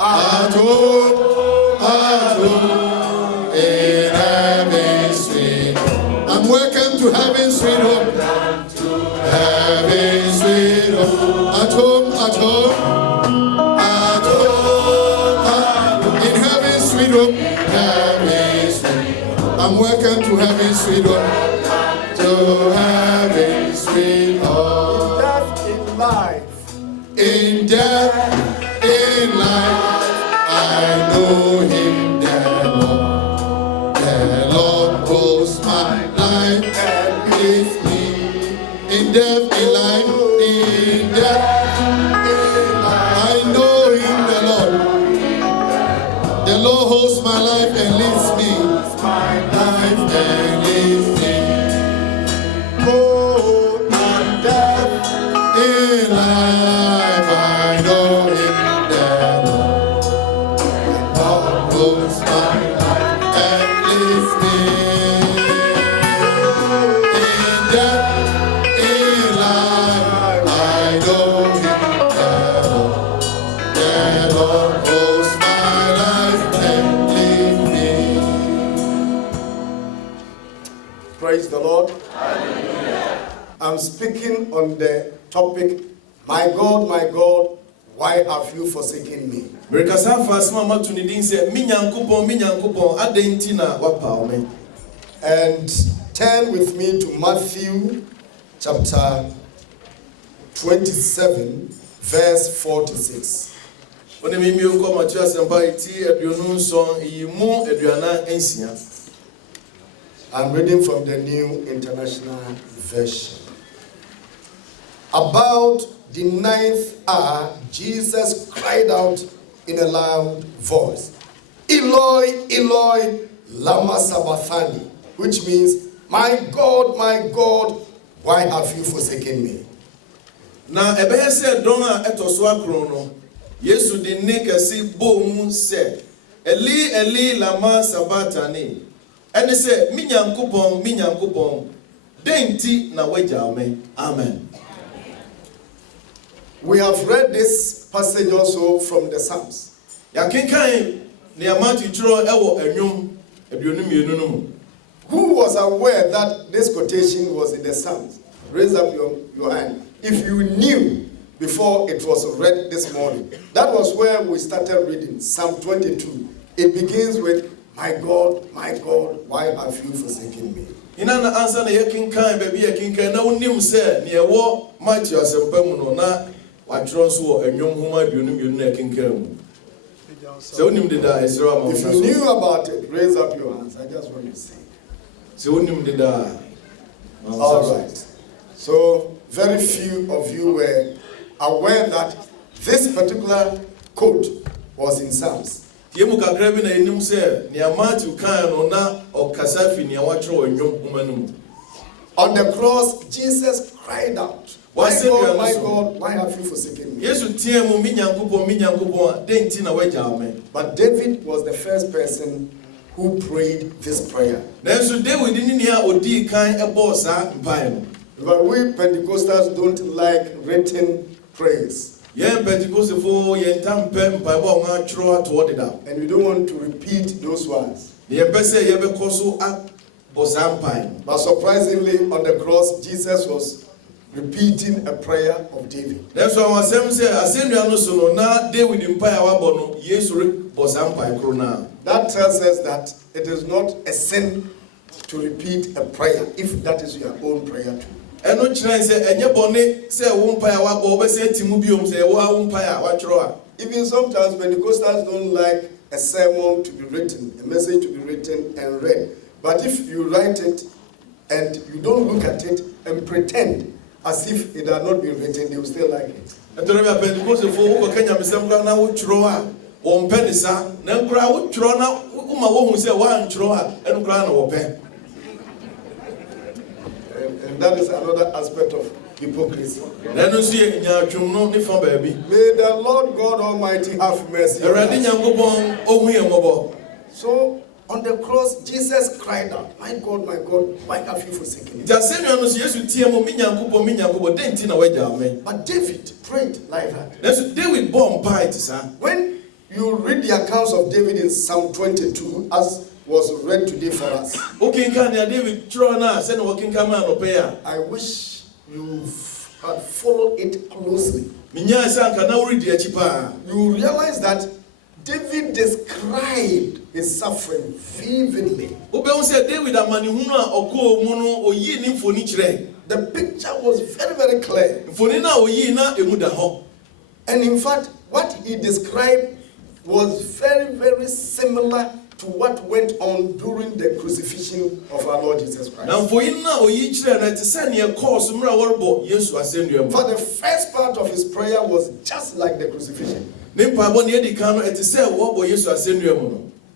at home, in heaven's sweet home. I'm welcome to heaven's sweet home. Heaven's sweet home. At home, at home, in heaven's sweet home. Heaven's sweet home. I'm welcome to heaven's sweet home. To heaven's sweet home. In death, in life, I know him, the Lord holds my life and leads me. In death, in life, I know him, the Lord holds my life and leads me. My life and leads me. Oh, in death, in life, I know him, the Lord holds my life and leads me. In death, in life, I know him, the Lord holds my life and leads me. Praise the Lord. I'm speaking on the topic, my God, why have you forsaken me? And turn with me to Matthew chapter 27, verse 46. I'm reading from the New International Version. About the 9th hour, Jesus cried out in a loud voice, Eloi, Eloi, lama sabachthani, which means, my God, why have you forsaken me? Na ebe se dona etoso akro no Yesu de ne kase bom se Eli Eli lama sabachthani ene se mi Nyankopon denti na wagya me. Amen. We have read this passage also from the Psalms. Who was aware that this quotation was in the Psalms? Raise up your hand. If you knew before it was read this morning. That was where we started reading Psalm 22. It begins with, my God, why have you forsaken me? Inana answer na yekinkan baby yekinkan na unim se ne ewo Matthew asempa mu no na watro so enwom homa duonu na yekinkan mu. So unim de da Israel ma. If you knew about it, raise up your hands. I just want to say. So unim de da. All right. So very few of you were aware that this particular quote was in Psalms. On the cross, Jesus cried out, my God, why have you forsaken me? But David was the first person who prayed this prayer. But we Pentecostals don't like written prayers. And we don't want to repeat those words. But surprisingly, on the cross, Jesus was repeating a prayer of David. That tells us that it is not a sin to repeat a prayer if that is your own prayer too. Even sometimes Pentecostals don't like a sermon to be written, a message to be written and read. But if you write it and you don't look at it and pretend as if it had not been written, they will still like it. And that is another aspect of hypocrisy. May the Lord God Almighty have mercy. So on the cross, Jesus cried out, my God, why have you forsaken me? But David prayed like that. When you you read the accounts of David in Psalm 22, as was read today for us, I wish you had followed it closely. You realize that David described his suffering vividly. The picture was very, very clear. And in fact, what he described was very, very similar to what went on during the crucifixion of our Lord Jesus Christ. For the first part of his prayer was just like the crucifixion.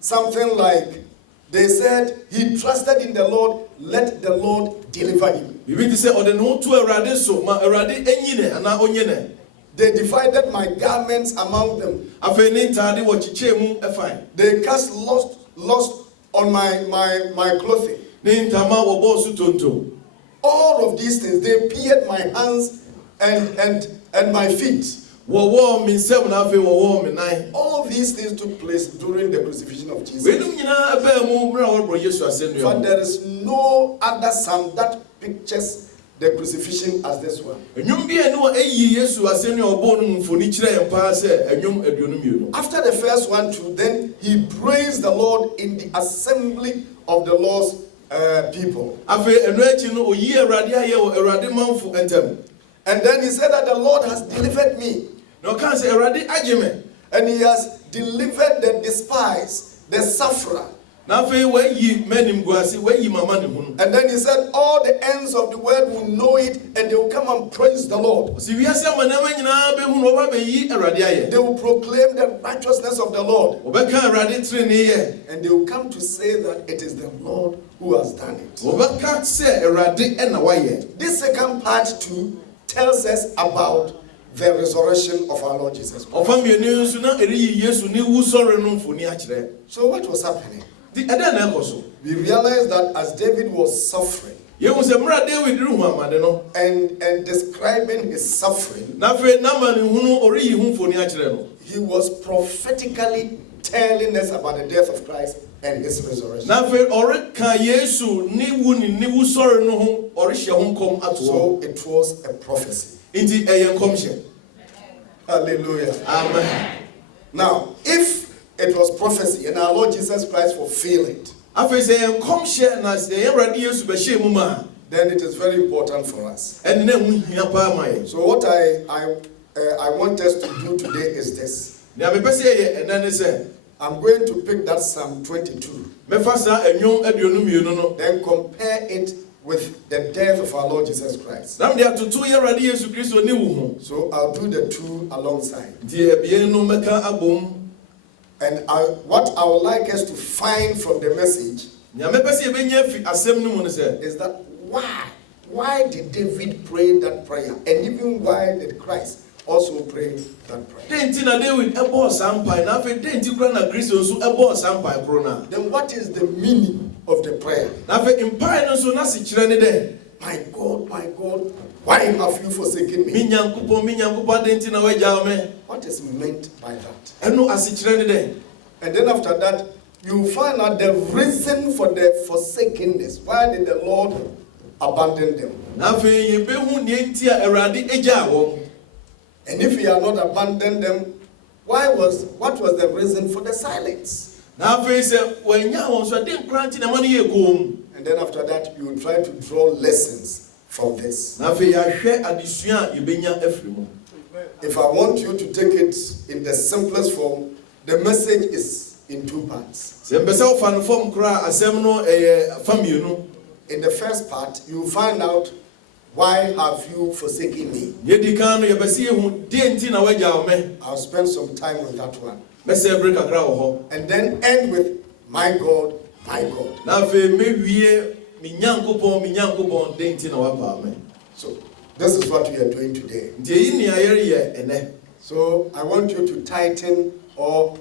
Something like, they said, he trusted in the Lord, let the Lord deliver him. They divided my garments among them. They cast lust on my clothing. All of these things, they pierced my hands and my feet. All these things took place during the crucifixion of Jesus. But there is no other psalm that pictures the crucifixion as this one. After the first one too, then he praised the Lord in the assembly of the Lord's people. And then he said that the Lord has delivered me. And he has delivered the despised, the sufferer. And then he said, all the ends of the world will know it, and they will come and praise the Lord. They will proclaim the righteousness of the Lord. And they will come to say that it is the Lord who has done it. This second part too tells us about the resurrection of our Lord Jesus Christ. So what was happening? We realized that as David was suffering and describing his suffering, he was prophetically telling us about the death of Christ and his resurrection. So it was a prophecy. Hallelujah. Amen. Now, if it was prophecy and our Lord Jesus Christ fulfilled it, then it is very important for us. So what I want us to do today is this. I'm going to pick that Psalm 22. Then compare it with the death of our Lord Jesus Christ. So I'll do the two alongside. And what I would like us to find from the message is that why did David pray that prayer? And even why did Christ also pray that prayer? Then what is the meaning of the prayer? My God, why have you forsaken me? What is meant by that? And then after that, you find out the reason for the forsakenness. Why did the Lord abandon them? And if he had not abandoned them, what was the reason for the silence? And then after that, you will try to draw lessons from this. If I want you to take it in the simplest form, the message is in two parts. In the first part, you will find out, why have you forsaken me? I'll spend some time on that one. And then end with, my God, my God. So, this is what we are doing today. So, I want you to tighten or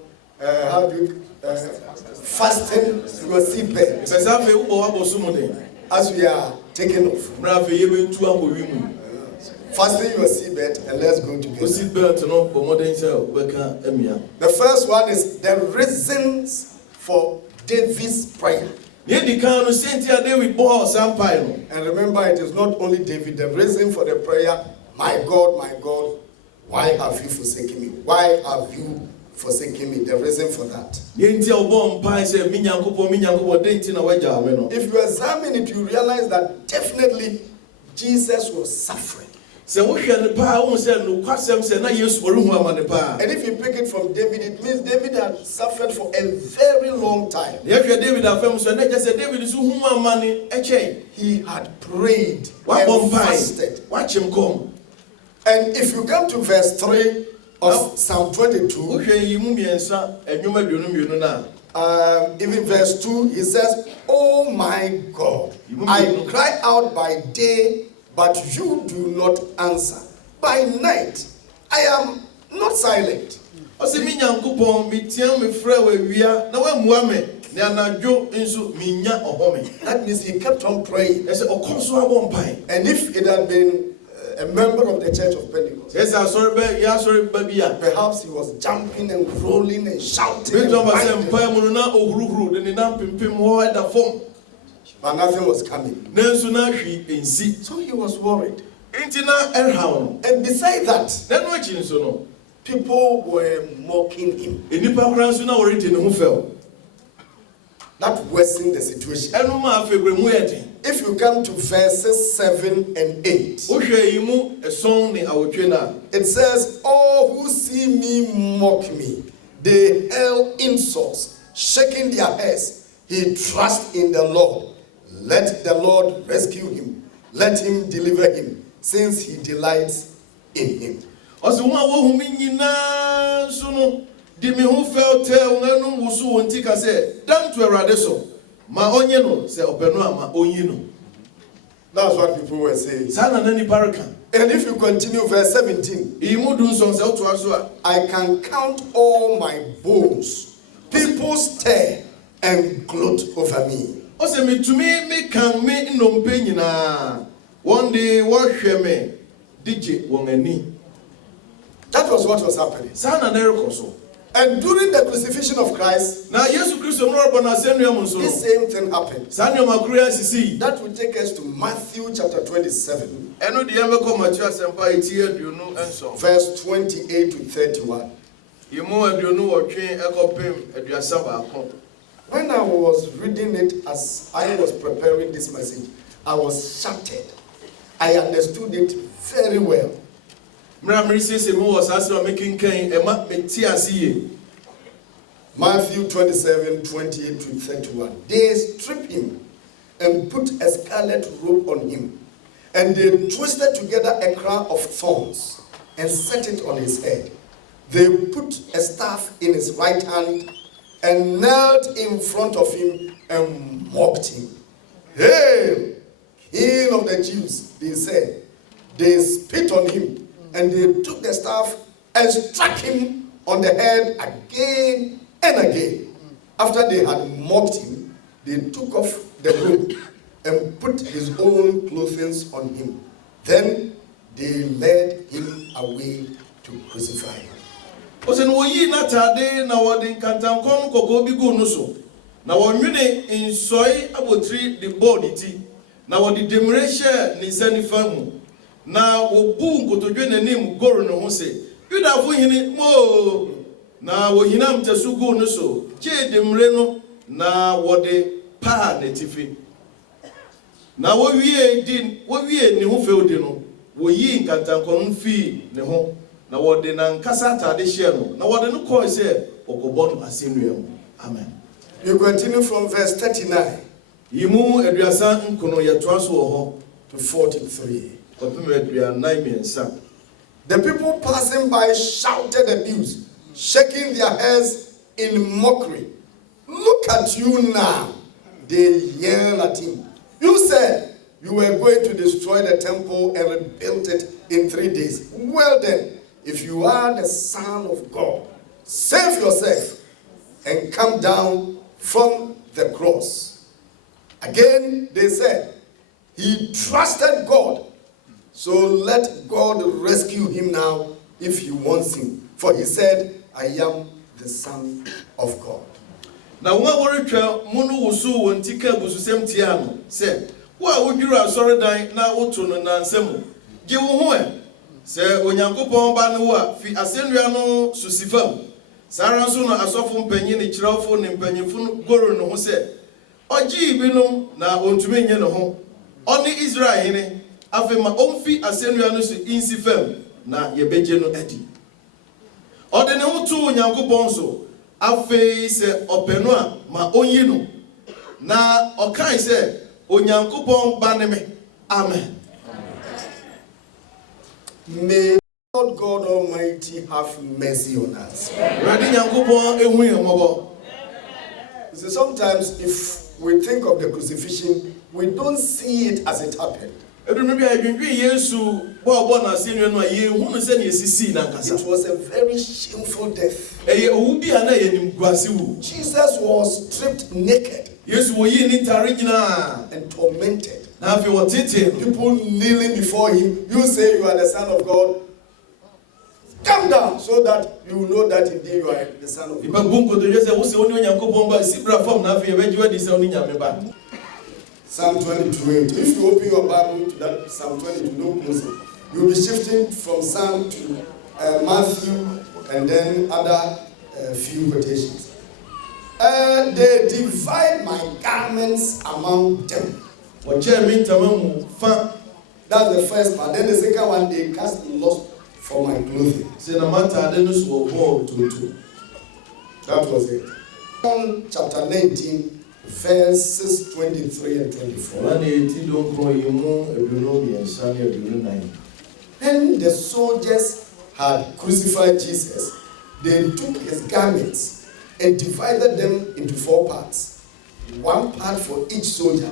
fasten your seatbelt as we are taking off. Fasten your seatbelt and let's go together. The first one is the reasons for David's prayer. And remember, it is not only David. The reason for the prayer, my God, why have you forsaken me? Why have you forsaken me? The reason for that. If you examine it, you realize that definitely Jesus was suffering. And if you pick it from David, it means David had suffered for a very long time. He had prayed and fasted. And if you come to verse 3 of Psalm 22, even verse 2, he says, "Oh my God, I cry out by day, but you do not answer. By night, I am not silent." That means he kept on praying. And if it had been a member of the Church of Pentecost, perhaps he was jumping and rolling and shouting. But nothing was coming. So he was worried. And besides that, people were mocking him. That worsened the situation. If you come to verses 7 and 8, it says, "All who see me mock me. They hurl insults, shaking their heads. He trusts in the Lord. Let the Lord rescue him. Let him deliver him, since he delights in him." That's what people were saying. And if you continue verse 17, "I can count all my bones. People stare and gloat over me." That was what was happening. And during the crucifixion of Christ, this same thing happened. That will take us to Matthew chapter 27, verse 28 to 31. When I was reading it as I was preparing this message, I was shattered. I understood it very well. Matthew 27, 28 to 31. They stripped him and put a scarlet robe on him, and they twisted together a crown of thorns and set it on his head. They put a staff in his right hand and knelt in front of him and mocked him. "Hail, King of the Jews," they said. They spit on him, and they took the staff and struck him on the head again and again. After they had mocked him, they took off the robe and put his own clothing on him. Then they led him away to crucify him. Na obu nkotodwe nanim goro no ho se Yudafo hini mo na wo hinam tesugo no so che demre no na wode pa na tifi na wo wie ne ho feudi no wo yi nkantankon fi ne ho na wode na nkasa tade hye no na wode no koi se okobo no asenua. Amen. You continue from verse 39 yimu aduasa nkono yetoa so ho to 43. The people passing by shouted abuse, shaking their heads in mockery. "Look at you now," they yell at him. "You said you were going to destroy the temple and rebuild it in 3 days. Well then, if you are the Son of God, save yourself and come down from the cross." Again, they said, "He trusted God, So let God rescue him now if he wants him. For he said, I am the Son of God. Now, what were it? Munu wusu wantika bususem tiano. Say, what would you have sorry dying now? What to no nansemu? Give who? Say, when Yankupon Banua, fi Ascendiano Susifam. Sarasuna Asofum Penny, Chirofon, and Pennyfun Guru no say. Oji binum na ontumenya no ho. Oni Israel hene afema omfi Ascendiano no insifam na yebeje no adi. Ode ne ho tu Yankupon so. Afe se openu a ma onyi no na okai se onyankopon ba ne me. Amen. May God Almighty have mercy on us. So sometimes if we think of the crucifixion, we don't see it as it happened. It was a very shameful death. Jesus was stripped naked and tormented. People kneeling before him. You say you are the Son of God. Come down so that you know that indeed you are the Son of God. Psalm 22:8. If you open your Bible to that Psalm 22, no closer. You will be shifting from Psalm to Matthew and then other few quotations. They divide my garments among them. That's the first part. Then the second one, they cast lots for my clothing. That was it. John chapter 19, verses 23 and 24. When the soldiers had crucified Jesus, they took his garments and divided them into 4 parts. 1 part for each soldier.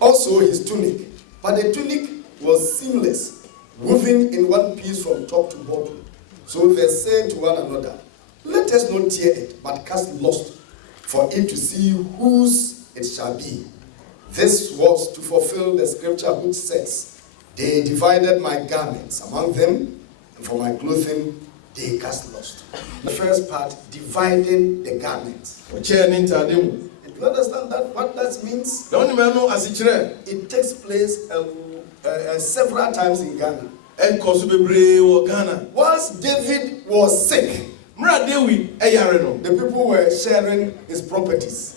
Also his tunic. But the tunic was seamless, woven in one piece from top to bottom. So they said to one another, let us not tear it, but cast lots for it to see whose it shall be. This was to fulfill the scripture which says, they divided my garments among them, and for my clothing they cast lots. The first part, dividing the garments. You understand that what that means? It takes place several times in Ghana. Once David was sick, the people were sharing his properties.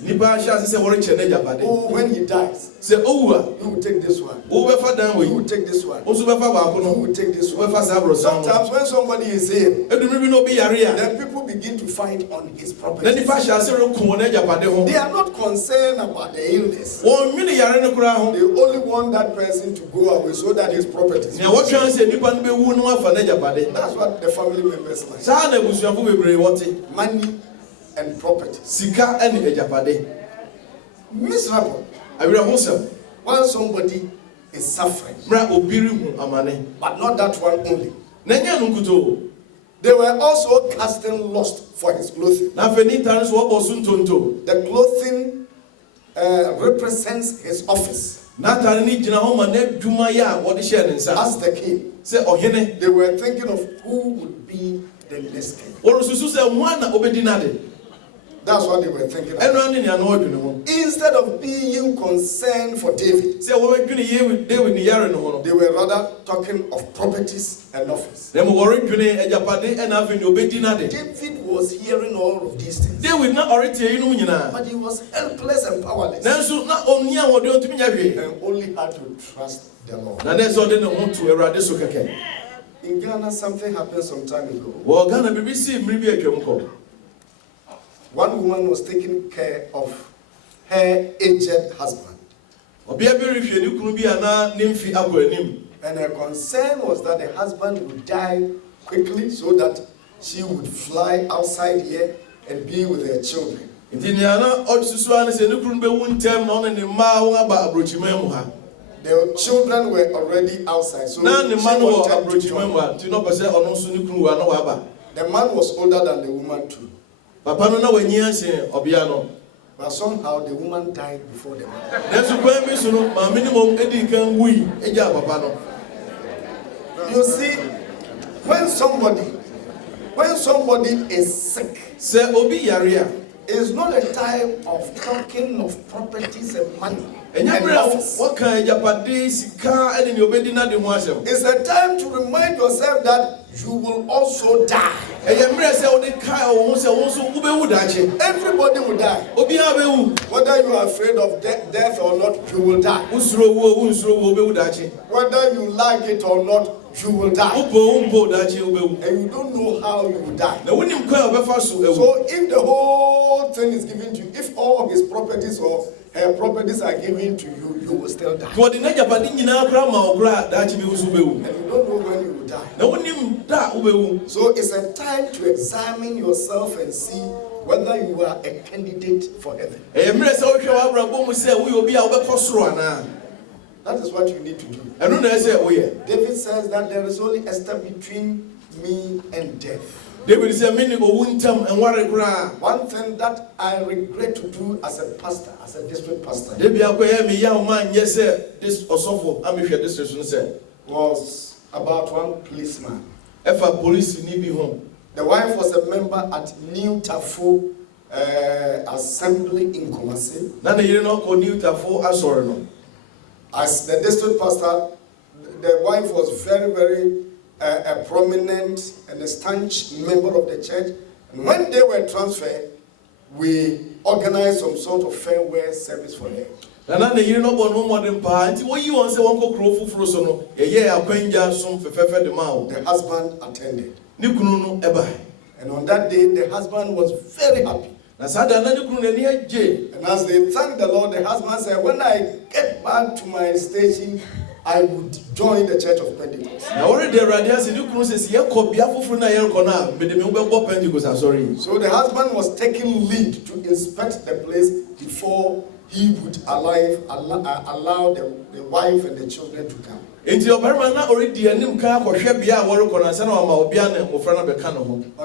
Oh, when he dies, he will take this one. He will take this one. He will take this one. Sometimes when somebody is ill, then people begin to fight on his property. They are not concerned about the illness. They only want that person to go away so that his properties. That's what the family members like. Money and property. Sika and ejapade. Miserable. While somebody is suffering. But not that one only. They were also casting lots for his clothing. The clothing represents his office. As the king. They were thinking of who would be the next king. That's what they were thinking of. Instead of being concerned for David, they were rather talking of properties and office. David was hearing all of these things. But he was helpless and powerless. And only had to trust the Lord. In Ghana, something happened some time ago. One woman was taking care of her aged husband. And her concern was that the husband would die quickly so that she would fly outside here and be with her children. The children were already outside, so the man was older than the woman too. But somehow the woman died before the man. You see, when somebody is sick, it's not a time of talking of properties and money. And office. It's a time to remind yourself that you will also die. Everybody will die. Whether you are afraid of death or not, you will die. Whether you like it or not, you will die. And you don't know how you will die. So if the whole thing is given to you, if all his properties or her properties are given to you, you will still die. And you don't know when you will die. So it's a time to examine yourself and see whether you are a candidate for heaven. That is what you need to do. David says that there is only a step between me and death. One thing that I regret to do as a pastor, as a district pastor, was about one policeman. The wife was a member at New Tafo Assembly in Kumasi. As the district pastor, the wife was very, very a prominent and a staunch member of the church. And when they were transferred, we organized some sort of farewell service for her. The husband attended. And on that day, the husband was very happy. And as they thanked the Lord, the husband said, when I get back to my station, I would join the Church of Pentecost. So the husband was taking lead to inspect the place before he would allow the wife and the children to come. On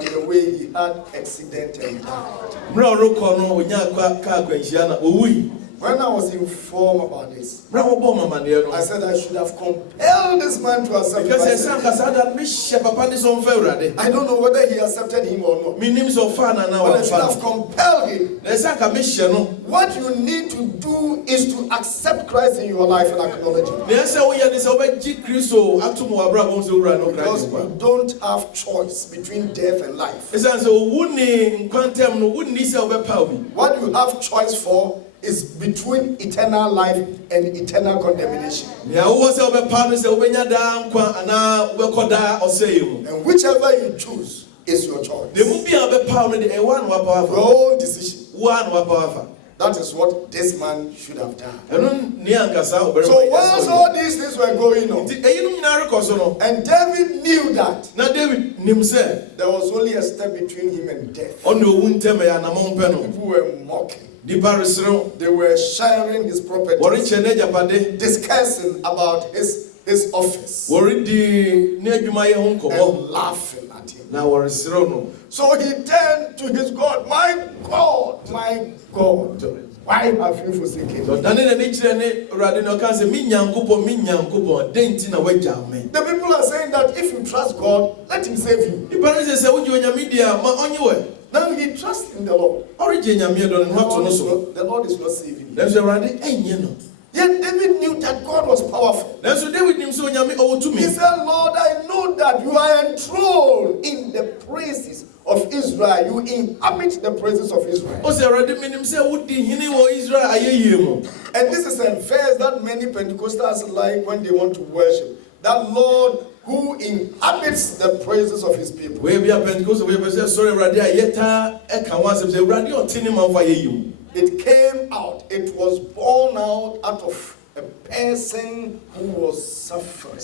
the way, he had accident and died. When I was informed about this, I said I should have compelled this man to accept Christ. I don't know whether he accepted him or not, but I should have compelled him. What you need to do is to accept Christ in your life and acknowledge him. Because we don't have choice between death and life. What you have choice for is between eternal life and eternal condemnation. And whichever you choose is your choice. Your own decision. That is what this man should have done. So once all these things were going on, and David knew that there was only a step between him and death. People were mocking. They were sharing his property, discussing about his office, and laughing at him. So he turned to his God. My God, why have you forsaken me? The people are saying that if you trust God, let him save you. Now he trusts in the Lord. The Lord is not saving him. Yet David knew that God was powerful. He said, Lord, I know that you are enthroned in the praises of Israel. You inhabit the praises of Israel. And this is a verse that many Pentecostals like when they want to worship. That Lord who inhabits the praises of his people. It came out. It was born out of a person who was suffering.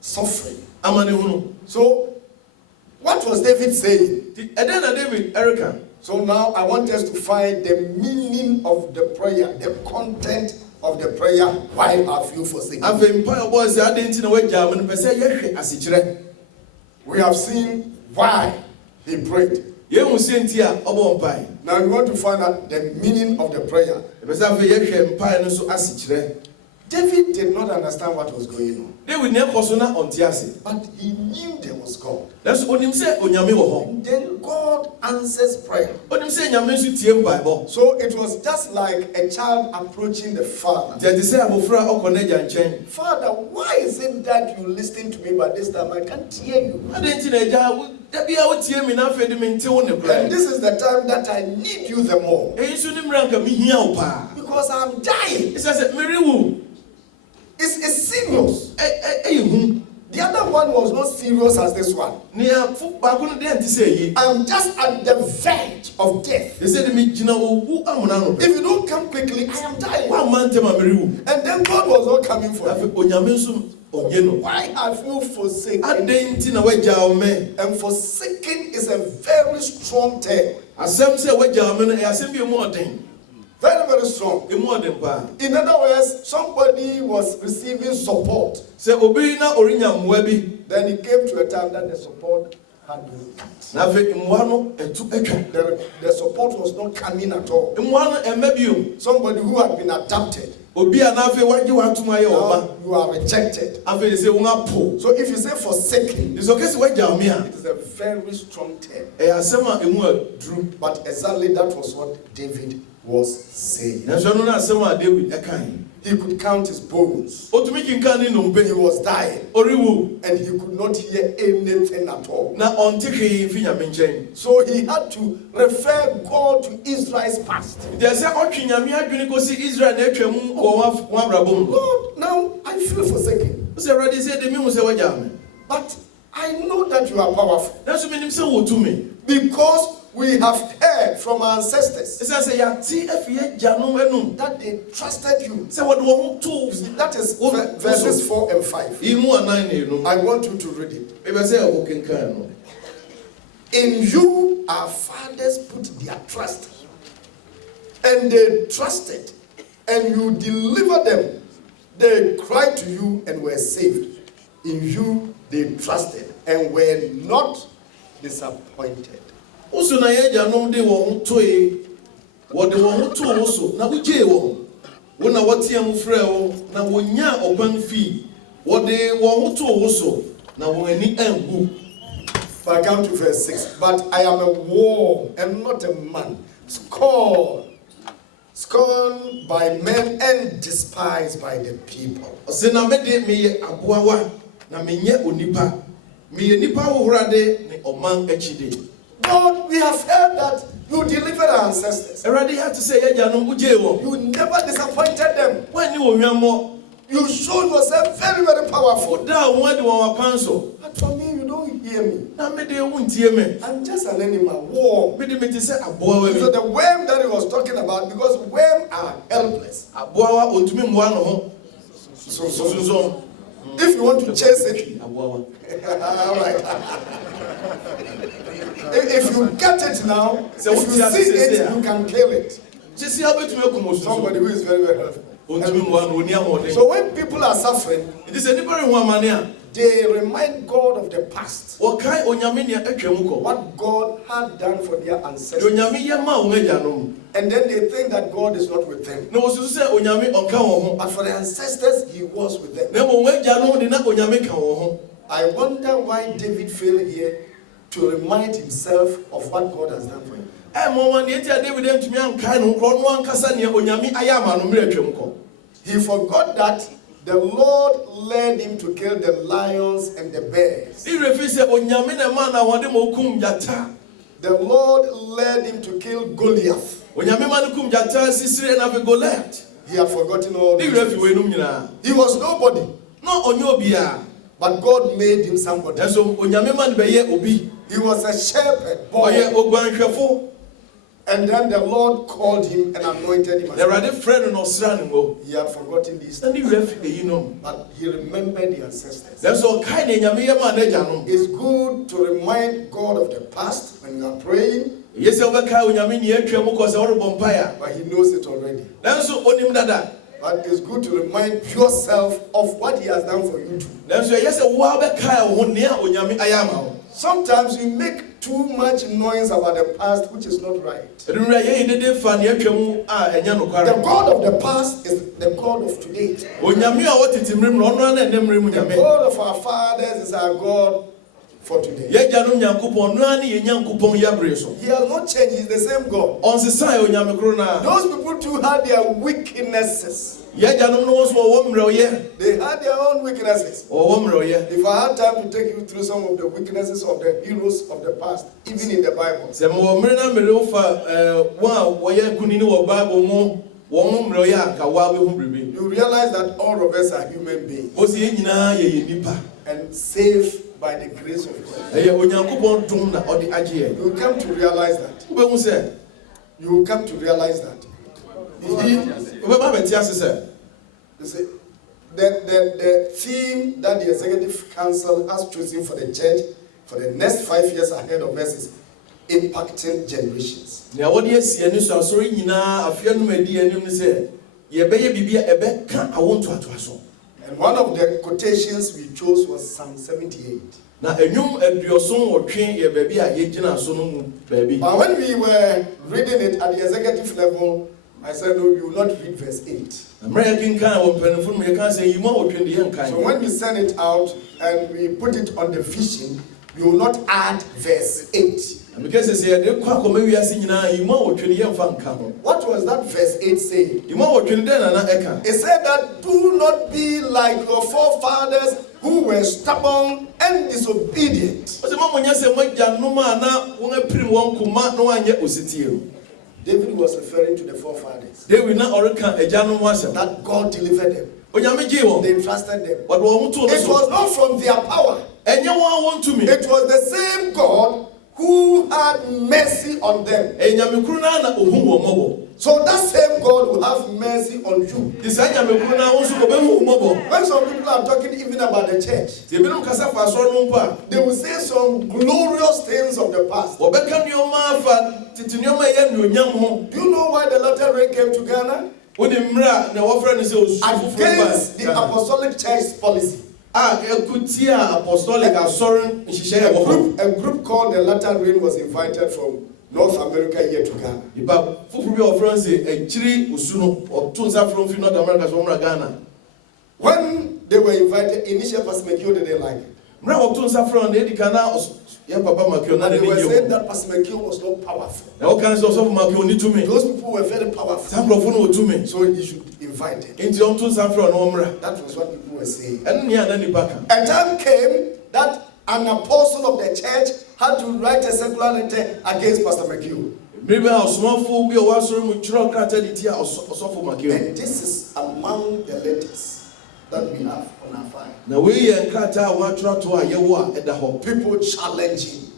Suffering. So, what was David saying? So now I want us to find the meaning of the prayer, the content of the prayer. Why have you forsaken me? We have seen why he prayed. Now we want to find out the meaning of the prayer. David did not understand what was going on. But he knew there was God. And then God answers prayer. So it was just like a child approaching the father. Father, why is it that you listen to me, but this time I can't hear you? And this is the time that I need you the more. Because I'm dying. It's serious. The other one was not serious as this one. I'm just at the verge of death. If you don't come quickly, I am dying. And then God was not coming for me. Why have you forsaken? And forsaken is a very strong term. Very, very strong. In other words, somebody was receiving support. Then it came to a time that the support had been cut. The support was not coming at all. Somebody who had been adopted. Now you are rejected. So if you say forsaken, it is a very strong term. But exactly that was what David was saying. He could count his bones. He was dying. And he could not hear anything at all. So he had to refer God to Israel's past. Lord, now I feel forsaken. But I know that you are powerful. Because we have heard from our ancestors that they trusted you. That is verses 4 and 5. I want you to read it. In you our fathers put their trust, and they trusted, and you delivered them. They cried to you and were saved. In you they trusted and were not disappointed. Also na ye janom de won toe wo de won to wo so na wo gye wo na wotiam frɛ wo na wonya oban fi wo de won to wo so na won ani angu. I come to verse 6. But I am a worm and not a man, scorned by men and despised by the people. Ose na me de me aboawa na menye onipa me nipa wo horade ne oman akide. God, we have heard that you delivered our ancestors. You never disappointed them. You showed yourself very, very powerful. But for me, you don't hear me. I'm just an animal, worm. So the worm that he was talking about, because worms are helpless. So, if you want to chase it, all right. If you get it now, if you see it, you can kill it. Somebody who is very, very helpful. So when people are suffering, they remind God of the past. What God had done for their ancestors. And then they think that God is not with them. But for the ancestors, he was with them. I wonder why David failed here to remind himself of what God has done for him. He forgot that the Lord led him to kill the lions and the bears. The Lord led him to kill Goliath. He had forgotten all this. He was nobody. But God made him somebody. He was a shepherd boy. And then the Lord called him and anointed him. He had forgotten these things. But he remembered the ancestors. It's good to remind God of the past when you are praying. But he knows it already. But it's good to remind yourself of what he has done for you too. Sometimes we make too much noise about the past, which is not right. The God of the past is the God of today. The God of our fathers is our God for today. He has not changed. He's the same God. Those people too had their weaknesses. They had their own weaknesses. If I had time to take you through some of the weaknesses of the heroes of the past, even in the Bible, you realize that all of us are human beings and saved by the grace of God. You come to realize that. You come to realize that. The theme that the Executive Council has chosen for the church for the next 5 years ahead of us is impacting generations. And one of the quotations we chose was Psalm 78. But when we were reading it at the executive level, I said, no, we will not read verse 8. So when we send it out and we put it on the vision, we will not add verse 8. What was that verse 8 saying? It said that do not be like your forefathers who were stubborn and disobedient. David was referring to the forefathers. That God delivered them. They trusted them. It was not from their power. It was the same God who had mercy on them. So that same God will have mercy on you. When some people are talking even about the church, they will say some glorious things of the past. Do you know why the latter rain came to Ghana? Against the apostolic church policy. A group called the Latter Rain was invited from North America here to Ghana. When they were invited, initially Pastor Mckeown didn't like it. And they were saying that Pastor Mckeown was not powerful. Those people were very powerful. So he should invite them. That was what people were saying. A time came that an apostle of the church had to write a circular letter against Pastor Mckeown. And this is among the letters that we have on our file. People challenging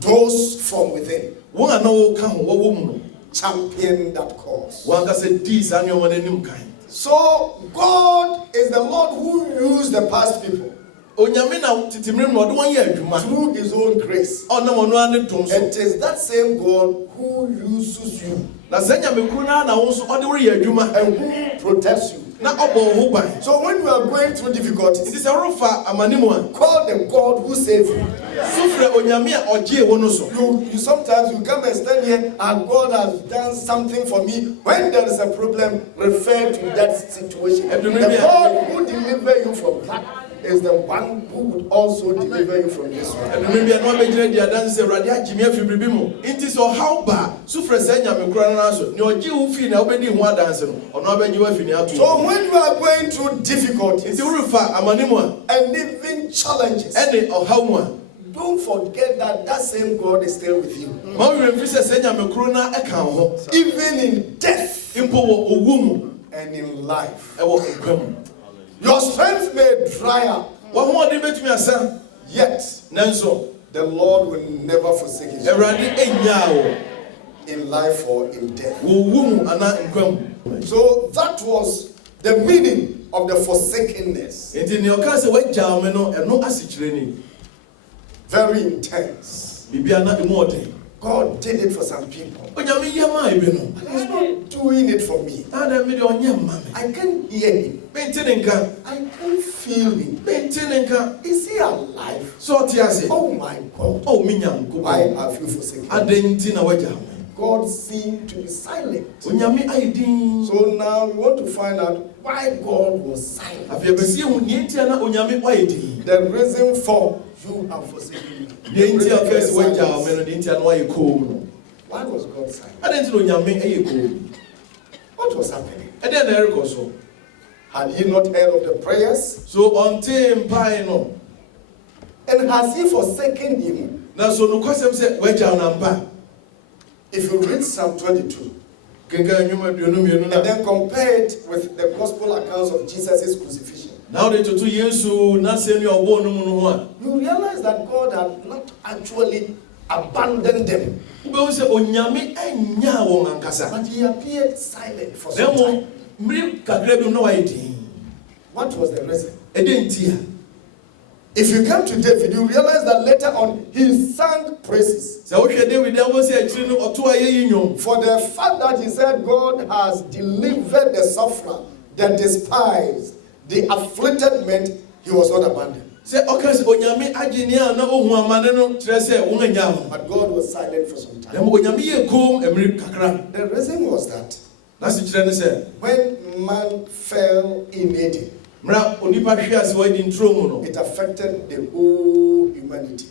those from within. Champion that cause. So God is the Lord who used the past people through his own grace. It is that same God who uses you and who protects you. So when you are going through difficulties, call the God who saves you. Sometimes you come and stand here and God has done something for me. When there is a problem, refer to that situation. The God who delivers you from that is the one who would also deliver you from this one. So when you are going through difficulties and even challenges, don't forget that that same God is still with you. Even in death and in life. Your strength may dry up, yet the Lord will never forsake you in life or in death. So that was the meaning of the forsakenness. Very intense. God did it for some people. Onyame yama ibeno. But He's not doing it for me. Ada me de onyama. I can't hear Him. Bentinenka. I can't feel Him. Bentinenka. Is He alive? So tiase. Oh my God. Oh minyanko. Why have you forsaken me? Adentina waja. God seemed to be silent. Onyame ayidin. So now we want to find out why God was silent. Afiyabesi hunyentia na onyame ayidin. The reason for you have forsaken me. Dentia first waja omeno dentia no ayiko. Why was God silent? Adentina onyame ayiko. What was happening? Eden na erikoso. Had He not heard of the prayers? So until mpai no. And has He forsaken him? Na so no kwasem se waja na mpa. If you read Psalm 22, and then compare it with the gospel accounts of Jesus' crucifixion, now they to Yesu na send your born no you realize that God had not actually abandoned them. But He appeared silent for some time. What was the reason? If you come to David, you realize that later on he sang praises. For the fact that he said God has delivered the sufferer, the despised, the afflicted, meant he was not abandoned. But God was silent for some time. The reason was that when man fell in Eden, it affected the whole humanity.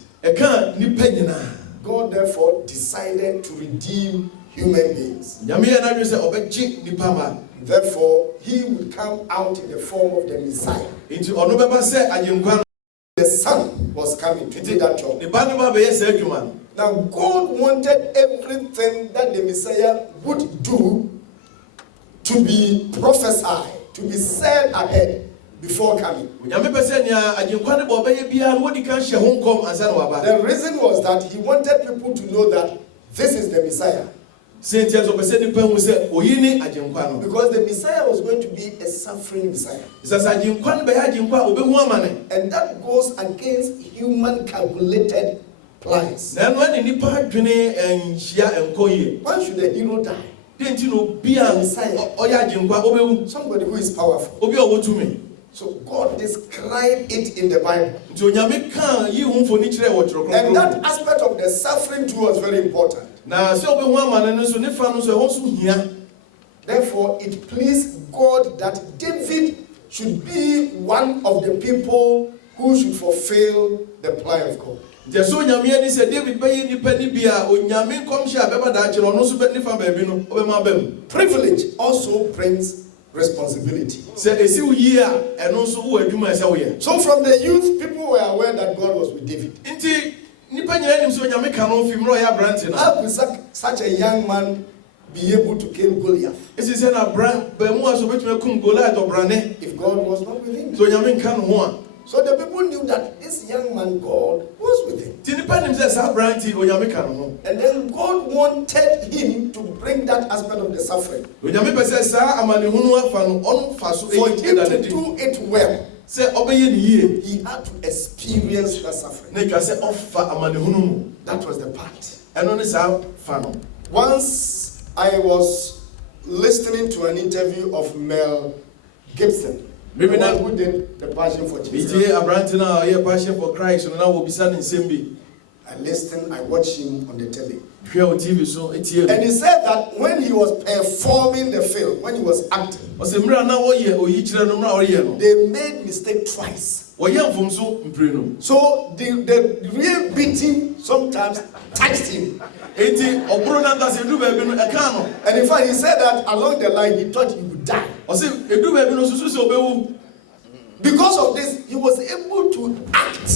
God therefore decided to redeem human beings. Therefore, He would come out in the form of the Messiah. The Son was coming to do that job. Now, God wanted everything that the Messiah would do to be prophesied, to be said ahead before coming. The reason was that He wanted people to know that this is the Messiah. Because the Messiah was going to be a suffering Messiah. And that goes against human calculated plans. Why should a hero die? Messiah. Somebody who is powerful. So God described it in the Bible. And that aspect of the suffering too was very important. Therefore, it pleased God that David should be one of the people who should fulfill the plan of God. Privilege also brings responsibility. So from the youth, people were aware that God was with David. How could such a young man be able to kill Goliath if God was not with him? So the people knew that this young man, God, was with him. And then God wanted him to bring that aspect of the suffering. For him to do it well, he had to experience that suffering. That was the part. Once I was listening to an interview of Mel Gibson, the one who did the Passion for Jesus. I listened, I watched him on the telly. And he said that when he was performing the film, when he was acting, they made mistake twice. So the real beating sometimes touched him. And in fact, he said that along the line, he thought he would die. Because of this, he was able to act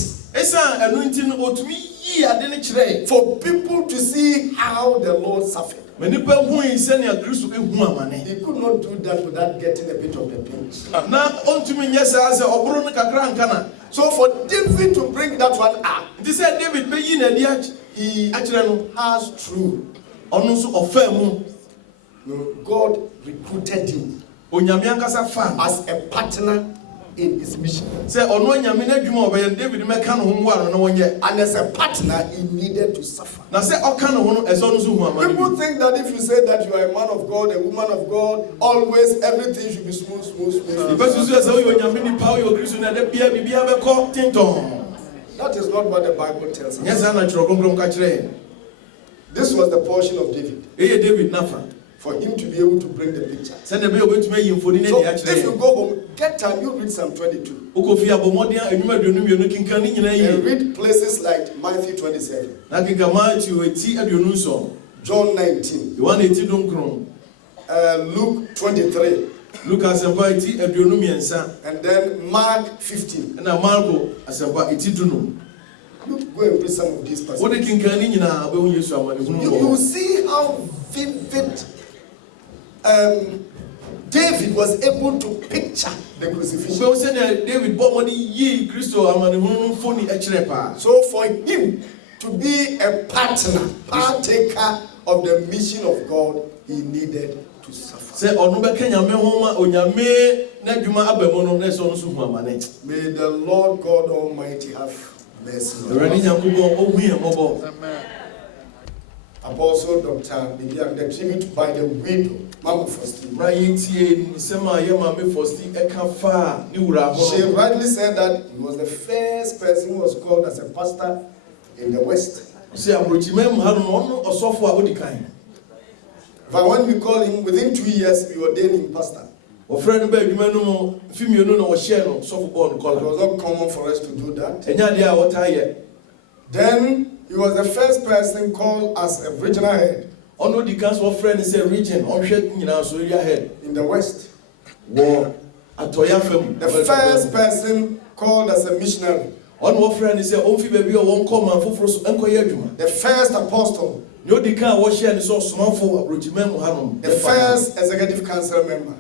for people to see how the Lord suffered. He could not do that without getting a bit of the pinch. So for David to bring that one up, he has true. God recruited him as a partner in his mission. Say ono nyame na dwuma obey David meka no ho ngwa no wonye. And as a partner, he needed to suffer. Na say oka no ho no eso no so hu amane. People think that if you say that you are a man of God, a woman of God, always everything should be smooth. Because you say you nyame ni power you Christ na da bia bibia be ko tinton. That is not what the Bible tells us. Yes, na chiro konkron ka kire. This was the portion of David. David nafa. For him to be able to bring the picture. Send the bill to me info ni So if you go home, get time, you read Psalm 22. And read places like Matthew 27. John 19. Luke 23. And then Mark 15. And Marco asempa etiduno. You go and read some of these passages. You will see how vivid David was able to picture the crucifixion. So for him to be a partner, partaker of the mission of God, he needed to suffer. May the Lord God Almighty have mercy on us. Apostle Dr. Mckeown, the tribute by the widow, Mama Faustina. She rightly said that he was the first person who was called as a pastor in the West. But when we call him, within 2 years, we ordained him pastor. It was not common for us to do that. Then he was the first person called as a regional head in the West. The first person called as a missionary. The first apostle. The first executive council member.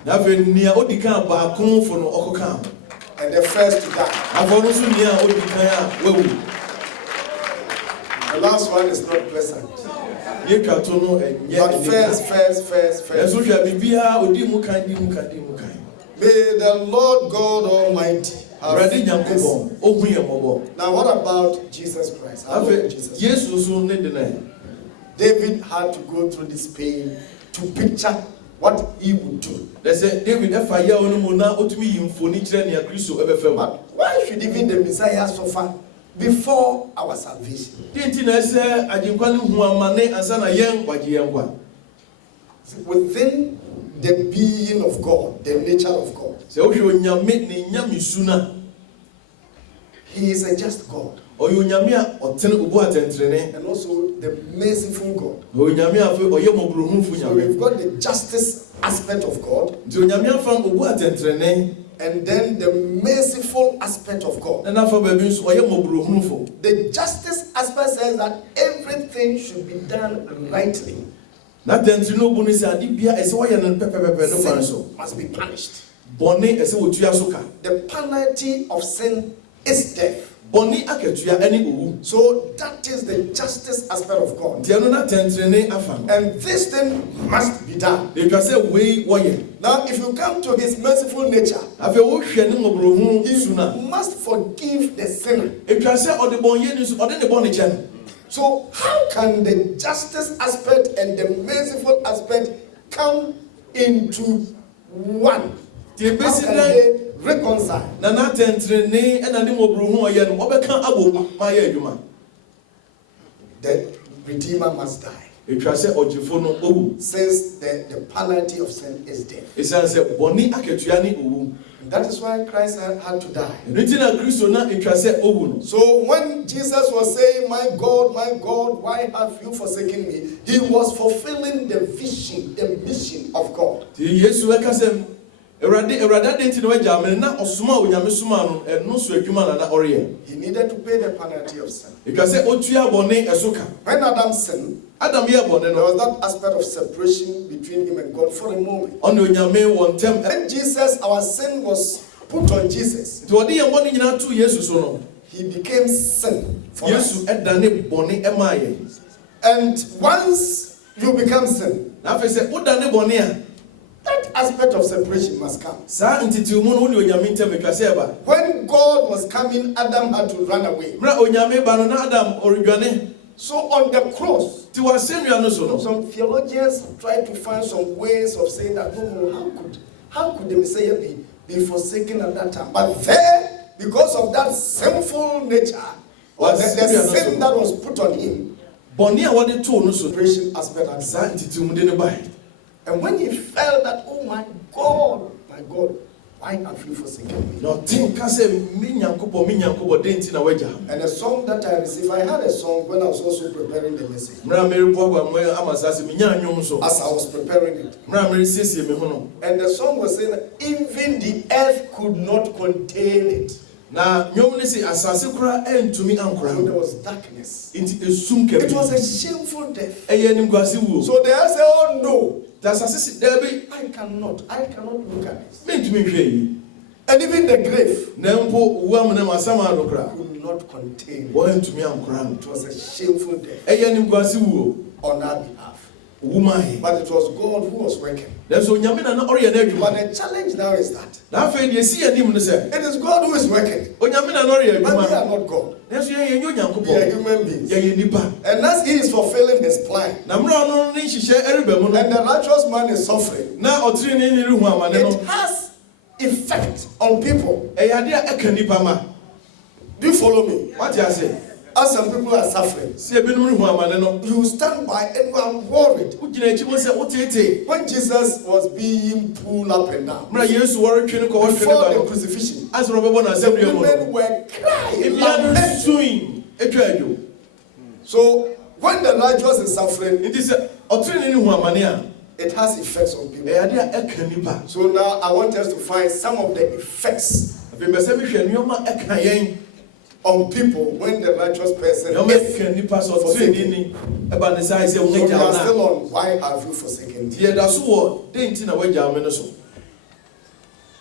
And the first to die. The last one is not pleasant. But first. May the Lord God Almighty have mercy. Now what about Jesus Christ? How about Jesus? David had to go through this pain to picture what he would do. But why should even the Messiah suffer before our salvation? Within the being of God, the nature of God, he is a just God. And also the merciful God. So we've got the justice aspect of God. And then the merciful aspect of God. The justice aspect says that everything should be done rightly. Sin must be punished. The penalty of sin is death. So that is the justice aspect of God. And this thing must be done. Now if you come to his merciful nature, he must forgive the sinner. So how can the justice aspect and the merciful aspect come into one? How can they reconcile? The Redeemer must die. Since the penalty of sin is death. That is why Christ had to die. So when Jesus was saying, my God, why have you forsaken me? He was fulfilling the vision, the mission of God. He needed to pay the penalty of sin. When Adam sinned, there was that aspect of separation between him and God for a moment. When Jesus, our sin was put on Jesus, he became sin for us. And once you become sin, That aspect of separation must come. When God was coming, Adam had to run away. So on the cross, some theologians try to find some ways of saying that, no, how could the Messiah be forsaken at that time? But there, because of that sinful nature, or the sin that was put on him, separation aspect. And when he felt that, oh my God, why have you forsaken me? And a song that I received, I had a song when I was also preparing the message. As I was preparing it. And the song was saying that even the earth could not contain it. So there was darkness. It was a shameful death. So they say, oh no. I cannot look at this. And even the grave could not contain it. It was a shameful death on our behalf. But it was God who was working. But the challenge now is that it is God who is working. But we are not God. We are human beings. And as he is fulfilling his plan, and the righteous man is suffering, it has effect on people. Do you follow me? What do you say? As some people are suffering, you stand by and you are worried. When Jesus was being pulled up and down, before the crucifixion, the women were crying, lamenting. So when the righteous is suffering, it has effects on people. So now I want us to find some of the effects on people when the righteous person is forsaken. So we are still on why have you forsaken me?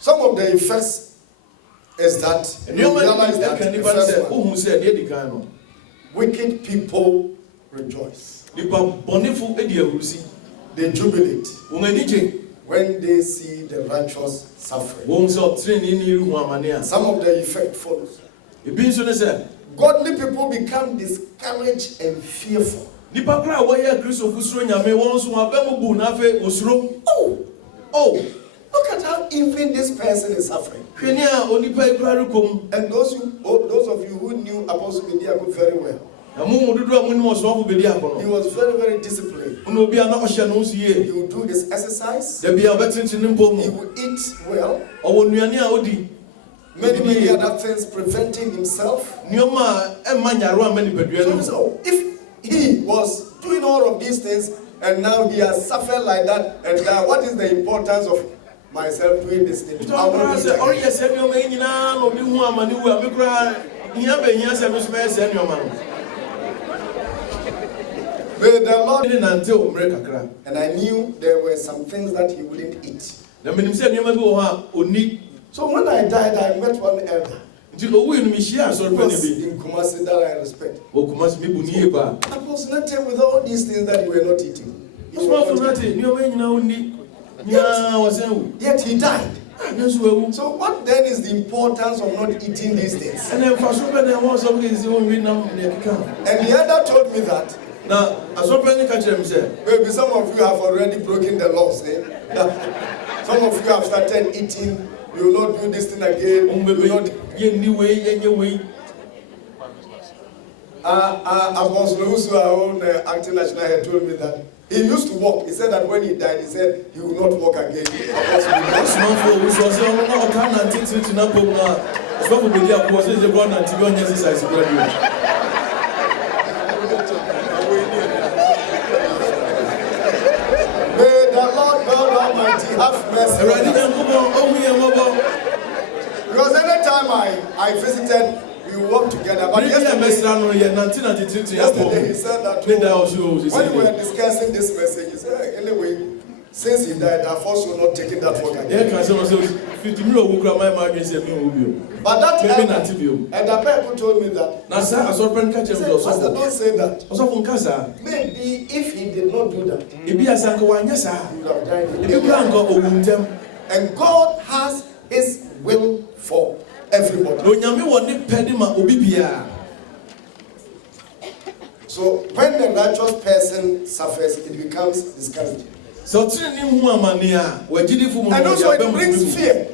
Some of the effects is that you realize that the first one, wicked people rejoice. They jubilate when they see the righteous suffering. Some of the effect follows. Godly people become discouraged and fearful. Oh, look at how even this person is suffering. And those of you who knew Apostle Bediako very well, he was very, very disciplined. He would do his exercise. He would eat well. Many other things preventing himself. So if he was doing all of these things and now he has suffered like that, and what is the importance of myself doing this thing? May the Lord, and I knew there were some things that he wouldn't eat. So when I died, I met one elder. He was in Kumasi that I respect. I was nothing with all these things that you were not eating. Yet he died. So what then is the importance of not eating these things? And the elder told me that. Now, maybe some of you have already broken the laws. Eh? Some of you have started eating. You will not do this thing again. You will not. Apostle Usu, our own acting national head, told me that he used to walk. He said that when he died, he said he will not walk again. Have mercy. Because anytime I visited, we worked together. But yesterday he said that when we were discussing this message, he said, anyway, since he died, I've also not taken that work again. But that and the people told me that. Pastor, don't say that. Maybe if he did not do that, he would have died. And God has his will for everybody. So when the righteous person suffers, it becomes discouraging. And also it brings fear.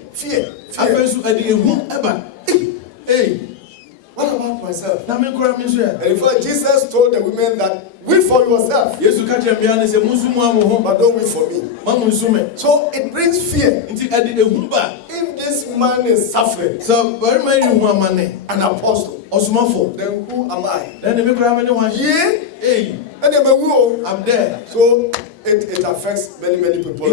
What about myself? And in fact, Jesus told the women that weep for yourself, but don't weep for me. So it brings fear. If this man is suffering, an apostle, then who am I? I'm there. So it affects many people.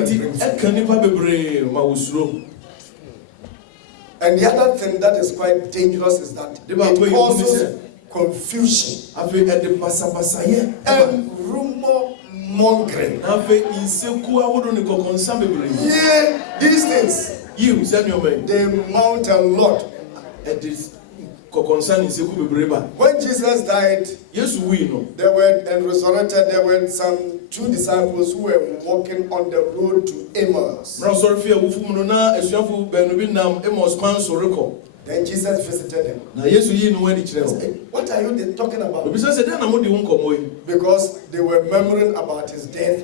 And the other thing that is quite dangerous is that it causes confusion and rumor mongering. These things, they mount a lot. When Jesus died, there were and resurrected, there were some 2 disciples who were walking on the road to Emmaus. Then Jesus visited them. What are you talking about? Because they were murmuring about his death.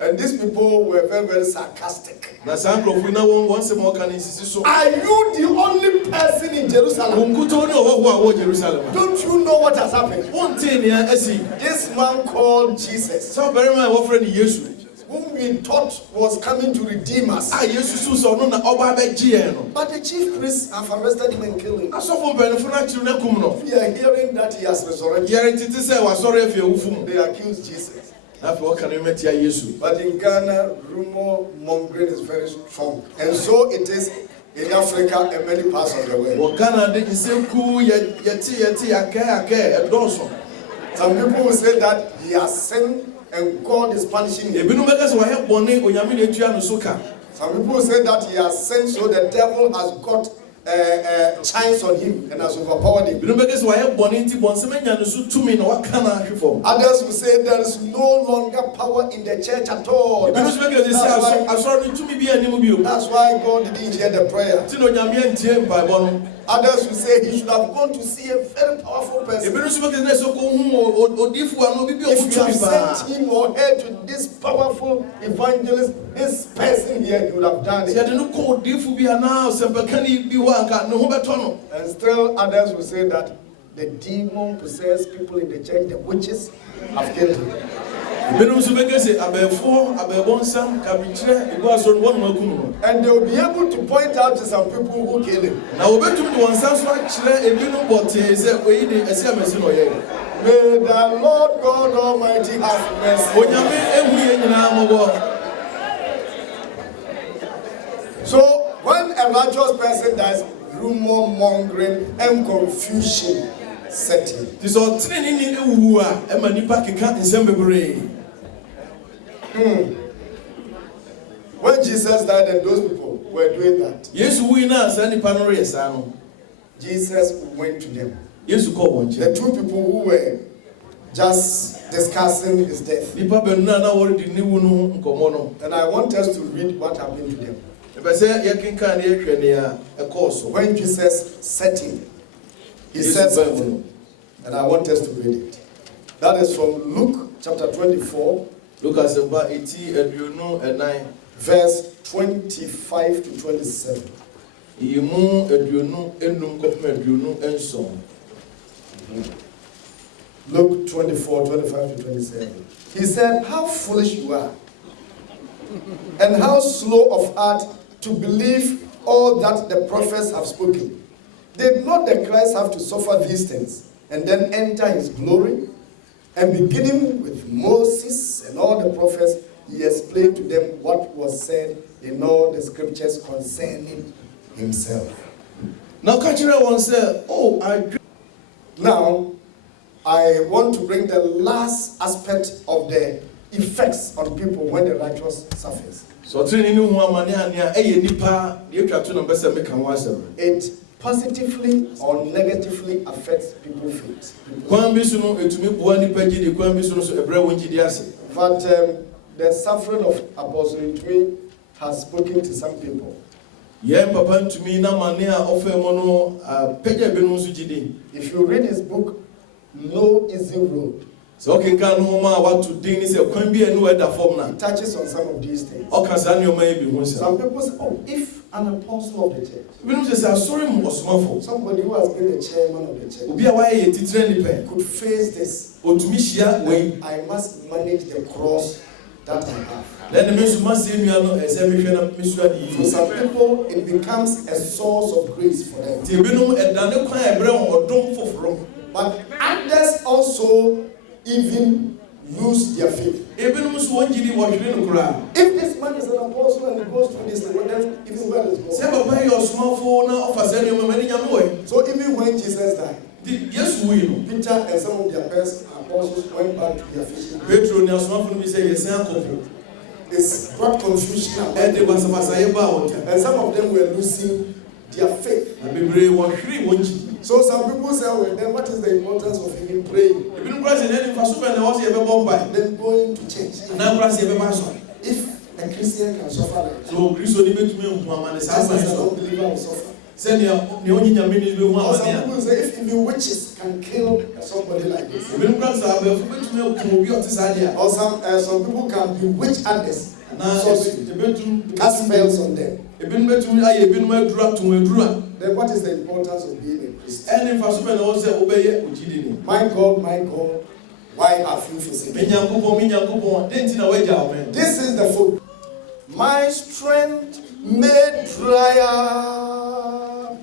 And these people were very sarcastic. Are you the only person in Jerusalem? Don't you know what has happened? This man called Jesus, whom we thought was coming to redeem us. But the chief priests have arrested him and killed him. We are hearing that he has resurrected. They accuse Jesus. But in Ghana, rumor mongering is very strong. And so it is in Africa and many parts of the world. Some people will say that he has sinned and God is punishing him. Some people will say that he has sinned so the devil has got chance on him and has overpowered him. Others will say there is no longer power in the church at all. That's why God didn't hear the prayer. Others will say he should have gone to see a very powerful person. If you have sent him or her to this powerful evangelist, this person here, he would have done it. And still others will say that the demon-possessed people in the church, the witches, have killed him. And they will be able to point out to some people who killed him. May the Lord God Almighty have mercy. So when a righteous person dies, rumor mongering and confusion set in. When Jesus died and those people were doing that, Jesus went to them. The 2 people who were just discussing his death. And I want us to read what happened to them. When Jesus set him, he said something. And I want us to read it. That is from Luke chapter 24. Verse 25 to 27. Luke 24, 25 to 27. He said, how foolish you are, and how slow of heart to believe all that the prophets have spoken. Did not the Christ have to suffer these things and then enter his glory? And beginning with Moses and all the prophets, he explained to them what was said in all the scriptures concerning himself. Now, I want to bring the last aspect of the effects on people when the righteous suffers. It positively or negatively affects people's faith. But the suffering of Apostle Onyinah has spoken to some people. If you read his book, No Easy Road, it touches on some of these things. Some people say, oh, if an apostle of the church, somebody who has been the chairman of the church, could face this, I must manage the cross that I have. For some people, it becomes a source of grace for them. But others also even lose their faith. If this man is an apostle and he goes through this, then even when it's gone. So even when Jesus died, Peter and some of their first apostles went back to their fishing. It's brought confusion. And some of them were losing their faith. So some people say, well, then what is the importance of even praying? Then going to church. If a Christian can suffer like that, how can a non-believer will suffer? Or some people say, if even witches can kill somebody like this. Or some people can bewitch others. Cast spells on them. Then what is the importance of being a Christian? My God, why have you forsaken me? This is the food. My strength may dry up,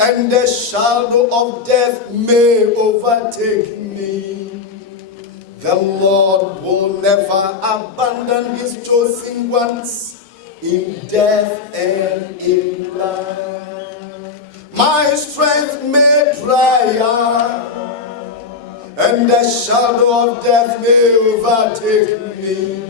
and the shadow of death may overtake me. The Lord will never abandon his chosen ones in death and in life. My strength may dry up, and the shadow of death may overtake me.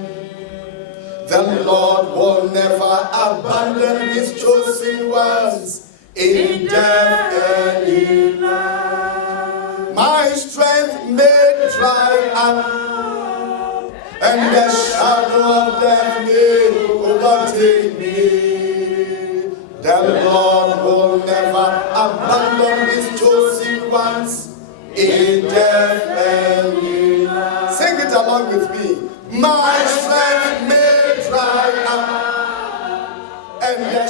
The Lord will never abandon his chosen ones in death and in life. My strength may dry up, and the shadow of death may overtake me. The Lord will never abandon his chosen ones in death and in life. Sing it along with me. My strength may dry up, and the